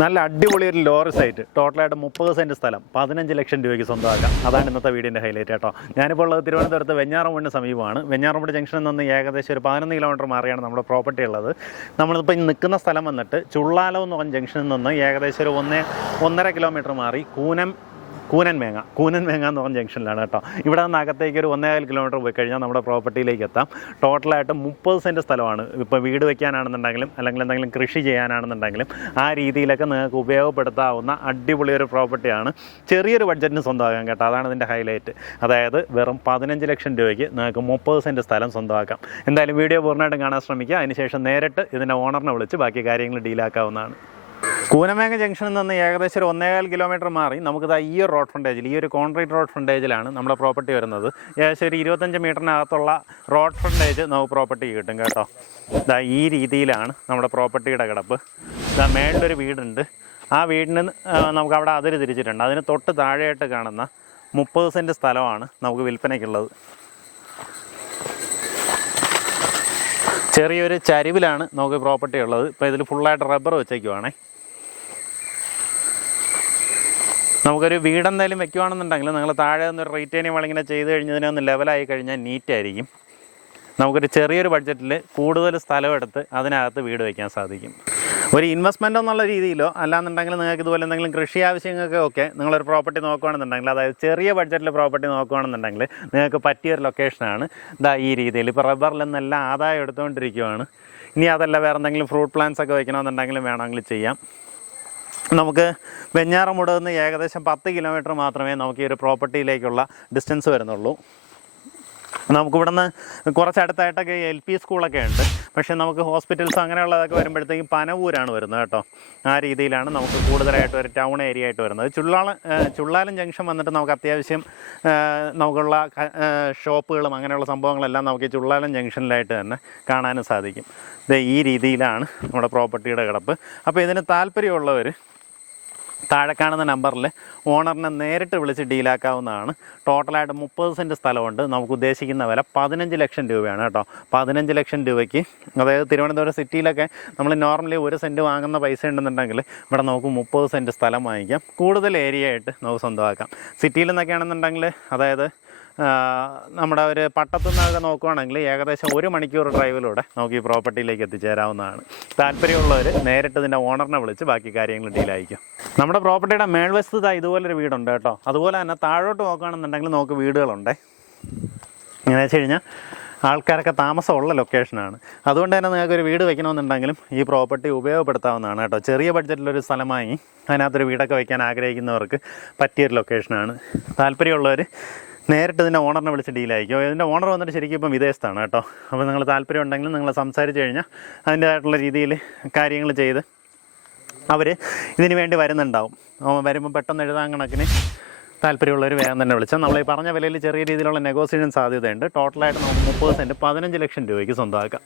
നല്ല അടിപൊളി ഒരു ലോറി സൈറ്റ് ടോട്ടലായിട്ട് മുപ്പത് സെന്റ് സ്ഥലം. പതിനഞ്ച് ലക്ഷം രൂപയ്ക്ക് സ്വന്തമാക്കാം. അതാണ് ഇന്നത്തെ വീടിന്റെ ഹൈലൈറ്റ് കേട്ടോ. ഞാനിപ്പോൾ ഉള്ളത് തിരുവനന്തപുരത്ത് വെഞ്ഞാറമൂടിന് സമീപമാണ്. വെഞ്ഞാറമൂട് ജംഗ്ഷനിൽ നിന്ന് ഏകദേശം ഒരു പതിനൊന്ന് കിലോമീറ്റർ മാറിയാണ് നമ്മുടെ പ്രോപ്പർട്ടി ഉള്ളത്. നമ്മളിപ്പോൾ നിൽക്കുന്ന സ്ഥലം വന്നിട്ട് ചുള്ളാലം എന്ന് പറഞ്ഞ ജംഗ്ഷനിൽ നിന്ന് ഏകദേശം ഒരു ഒന്ന് ഒന്നര കിലോമീറ്റർ മാറി കൂനം കൂനൻ മേങ്ങ. കൂനൻ മേങ്ങ എന്ന് പറഞ്ഞ ജംഗ്ഷനിലാണ് കേട്ടോ. ഇവിടെ നിന്ന് അകത്തേക്ക് ഒരു ഒന്നേകാൽ കിലോമീറ്റർ പോയി കഴിഞ്ഞാൽ നമ്മുടെ പ്രോപ്പർട്ടിയിലേക്ക് എത്താം. ടോട്ടലായിട്ട് മുപ്പത് സെന്റ് സ്ഥലമാണ്. ഇപ്പോൾ വീട് വെക്കാനാണെന്നുണ്ടെങ്കിലും അല്ലെങ്കിൽ എന്തെങ്കിലും കൃഷി ചെയ്യാനാണെന്നുണ്ടെങ്കിലും ആ രീതിയിലൊക്കെ നിങ്ങൾക്ക് ഉപയോഗപ്പെടുത്താവുന്ന അടിപൊളി ഒരു പ്രോപ്പർട്ടിയാണ് ചെറിയൊരു ബഡ്ജറ്റിന് സ്വന്തമാക്കാം കേട്ടോ. അതാണ് ഇതിന്റെ ഹൈലൈറ്റ് അതായത് വെറും പതിനഞ്ച് ലക്ഷം രൂപയ്ക്ക് നിങ്ങൾക്ക് മുപ്പത് സെന്റ് സ്ഥലം സ്വന്തമാക്കാം. എന്തായാലും വീഡിയോ പൂർണമായിട്ടും കാണാൻ ശ്രമിക്കുക. അതിനുശേഷം നേരിട്ട് ഇതിന്റെ ഓണറിനെ വിളിച്ച് ബാക്കി കാര്യങ്ങൾ ഡീലാക്കാവുന്നതാണ് കൂനമേങ്ങ ജംഗ്ഷനിൽ നിന്ന് ഏകദേശം ഒരു ഒന്നേകാൽ കിലോമീറ്റർ മാറി നമുക്കിത് ഈ ഒരു റോഡ് ഫ്രണ്ടേജിൽ ഈ ഒരു കോൺക്രീറ്റ് റോഡ് ഫ്രണ്ടേജിലാണ് നമ്മുടെ പ്രോപ്പർട്ടി വരുന്നത്. ഏകദേശം ഒരു ഇരുപത്തഞ്ച് മീറ്ററിനകത്തുള്ള റോഡ് ഫ്രണ്ടേജ് നമുക്ക് പ്രോപ്പർട്ടി കിട്ടും കേട്ടോ. ഇതാ ഈ രീതിയിലാണ് നമ്മുടെ പ്രോപ്പർട്ടിയുടെ കിടപ്പ്. ഇതാ മേളിലൊരു വീടുണ്ട്. ആ വീടിന് നമുക്ക് അവിടെ അതിര് തിരിച്ചിട്ടുണ്ട്. അതിന് തൊട്ട് താഴെയായിട്ട് കാണുന്ന മുപ്പത് സെന്റ് സ്ഥലമാണ് നമുക്ക് വിൽപ്പനയ്ക്കുള്ളത്. ചെറിയൊരു ചരിവിലാണ് നമുക്ക് പ്രോപ്പർട്ടി ഉള്ളത്. ഇപ്പോൾ ഇതിൽ ഫുള്ളായിട്ട് റബ്ബർ വെച്ചേക്കുവാണേ. നമുക്കൊരു വീടെന്തായാലും വെക്കുവാണെന്നുണ്ടെങ്കിൽ നിങ്ങൾ താഴെ നിന്ന് റീറ്റെയിനിങ് വളങ്ങനെ ചെയ്ത് കഴിഞ്ഞതിനെ ഒന്ന് ലെവലായി കഴിഞ്ഞാൽ നീറ്റായിരിക്കും നമുക്കൊരു ചെറിയൊരു ബഡ്ജറ്റിൽ കൂടുതൽ സ്ഥലമെടുത്ത് അതിനകത്ത് വീട് വയ്ക്കാൻ സാധിക്കും. ഒരു ഇൻവെസ്റ്റ്മെന്റ് എന്നുള്ള രീതിയിലോ അല്ലാന്നുണ്ടെങ്കിൽ നിങ്ങൾക്ക് ഇതുപോലെ എന്തെങ്കിലും കൃഷി ആവശ്യങ്ങൾക്ക് ഒക്കെ നിങ്ങളൊരു പ്രോപ്പർട്ടി നോക്കുകയാണെന്നുണ്ടെങ്കിൽ അതായത് ചെറിയ ബഡ്ജറ്റിൽ പ്രോപ്പർട്ടി നോക്കുകയാണെന്നുണ്ടെങ്കിൽ നിങ്ങൾക്ക് പറ്റിയൊരു ലൊക്കേഷനാണ് ഇതാ ഈ രീതിയിൽ ഇപ്പോൾ റബ്ബറിൽ നിന്നെല്ലാം ആദായം എടുത്തുകൊണ്ടിരിക്കുകയാണ് ഇനി അതല്ല വേറെ എന്തെങ്കിലും ഫ്രൂട്ട് പ്ലാന്റ്സ് ഒക്കെ വയ്ക്കണമെന്നുണ്ടെങ്കിലും വേണമെങ്കിൽ ചെയ്യാം. നമുക്ക് വെഞ്ഞാറമൂട് നിന്ന് ഏകദേശം പത്ത് കിലോമീറ്റർ മാത്രമേ നമുക്ക് ഈ ഒരു പ്രോപ്പർട്ടിയിലേക്കുള്ള ഡിസ്റ്റൻസ് വരുന്നുള്ളൂ. നമുക്കിവിടുന്ന് കുറച്ചടുത്തായിട്ടൊക്കെ എൽ പി സ്കൂളൊക്കെ ഉണ്ട്. പക്ഷേ നമുക്ക് ഹോസ്പിറ്റൽസ് അങ്ങനെയുള്ളതൊക്കെ വരുമ്പോഴത്തേക്കും പനവൂരാണ് വരുന്നത് കേട്ടോ. ആ രീതിയിലാണ് നമുക്ക് കൂടുതലായിട്ട് ഒരു ടൗൺ ഏരിയ ആയിട്ട് വരുന്നത്. ചുള്ളാളം ചുള്ളാലം ജംഗ്ഷൻ വന്നിട്ട് നമുക്ക് അത്യാവശ്യം നമുക്കുള്ള ഷോപ്പുകളും അങ്ങനെയുള്ള സംഭവങ്ങളെല്ലാം നമുക്ക് ഈ ചുള്ളാലം ജംഗ്ഷനിലായിട്ട് തന്നെ കാണാനും സാധിക്കും. ഇത് ഈ രീതിയിലാണ് നമ്മുടെ പ്രോപ്പർട്ടിയുടെ കിടപ്പ്. അപ്പോൾ ഇതിന് താല്പര്യമുള്ളവർ താഴെ കാണുന്ന നമ്പറിൽ ഓണറിനെ നേരിട്ട് വിളിച്ച് ഡീലാക്കാവുന്നതാണ്. ടോട്ടലായിട്ട് മുപ്പത് സെന്റ് സ്ഥലമുണ്ട്. നമുക്ക് ഉദ്ദേശിക്കുന്ന വില പതിനഞ്ച് ലക്ഷം രൂപയാണ് കേട്ടോ. പതിനഞ്ച് ലക്ഷം രൂപയ്ക്ക്. അതായത് തിരുവനന്തപുരം സിറ്റിയിലൊക്കെ നമ്മൾ നോർമലി ഒരു സെന്റ് വാങ്ങുന്ന പൈസ ഉണ്ടെന്നുണ്ടെങ്കിൽ ഇവിടെ നമുക്ക് മുപ്പത് സെന്റ് സ്ഥലം വാങ്ങിക്കാം. കൂടുതൽ ഏരിയ ആയിട്ട് നമുക്ക് സ്വന്തമാക്കാം. സിറ്റിയിൽ നിന്നൊക്കെ ആണെന്നുണ്ടെങ്കിൽ അതായത് നമ്മുടെ ഒരു പട്ടത്തു നിന്നൊക്കെ നോക്കുവാണെങ്കിൽ ഏകദേശം ഒരു മണിക്കൂർ ഡ്രൈവിലൂടെ നമുക്ക് ഈ പ്രോപ്പർട്ടിയിലേക്ക് എത്തിച്ചേരാവുന്നതാണ്. താല്പര്യമുള്ളവർ നേരിട്ട് ഇതിന്റെ ഓണറിനെ വിളിച്ച് ബാക്കി കാര്യങ്ങൾ ഡീലായിരിക്കും നമ്മുടെ പ്രോപ്പർട്ടിയുടെ മേൽവശത്ത് ഇതുപോലൊരു വീടുണ്ട് കേട്ടോ. അതുപോലെ തന്നെ താഴോട്ട് നോക്കുകയാണെന്നുണ്ടെങ്കിൽ നമുക്ക് വീടുകളുണ്ട്. എങ്ങനെ വെച്ച് കഴിഞ്ഞാൽ ആൾക്കാരൊക്കെ താമസമുള്ള ലൊക്കേഷനാണ് അതുകൊണ്ട് തന്നെ നിങ്ങൾക്ക് ഒരു വീട് വെക്കണമെന്നുണ്ടെങ്കിലും ഈ പ്രോപ്പർട്ടി ഉപയോഗപ്പെടുത്താവുന്നതാണ് കേട്ടോ. ചെറിയ ബഡ്ജറ്റിലൊരു സ്ഥലമായി അതിനകത്തൊരു വീടൊക്കെ വെക്കാൻ ആഗ്രഹിക്കുന്നവർക്ക് പറ്റിയൊരു ലൊക്കേഷനാണ് താല്പര്യമുള്ളവർ നേരിട്ട് ഇതിന്റെ ഓണറിനെ വിളിച്ച് ഡീലായിരിക്കും. ഇതിന്റെ ഓണർ വന്നിട്ട് ശരിക്കും ഇപ്പം വിദേശത്താണ് കേട്ടോ. അപ്പോൾ നിങ്ങൾ താല്പര്യം ഉണ്ടെങ്കിൽ നിങ്ങൾ സംസാരിച്ച് കഴിഞ്ഞാൽ അതിന്റേതായിട്ടുള്ള രീതിയിൽ കാര്യങ്ങൾ ചെയ്ത് അവർ ഇതിന് വേണ്ടി വരുന്നുണ്ടാവും. വരുമ്പോൾ പെട്ടെന്ന് എഴുതാൻ കണക്കിന് താല്പര്യമുള്ളവർ വേഗം തന്നെ വിളിച്ചാൽ നമ്മൾ ഈ പറഞ്ഞ വിലയിൽ ചെറിയ രീതിയിലുള്ള നെഗോസിയേഷൻ സാധ്യതയുണ്ട്. ടോട്ടലായിട്ട് നമുക്ക് മുപ്പത് സെന്റ് പതിനഞ്ച് ലക്ഷം രൂപയ്ക്ക് സ്വന്തമാക്കാം.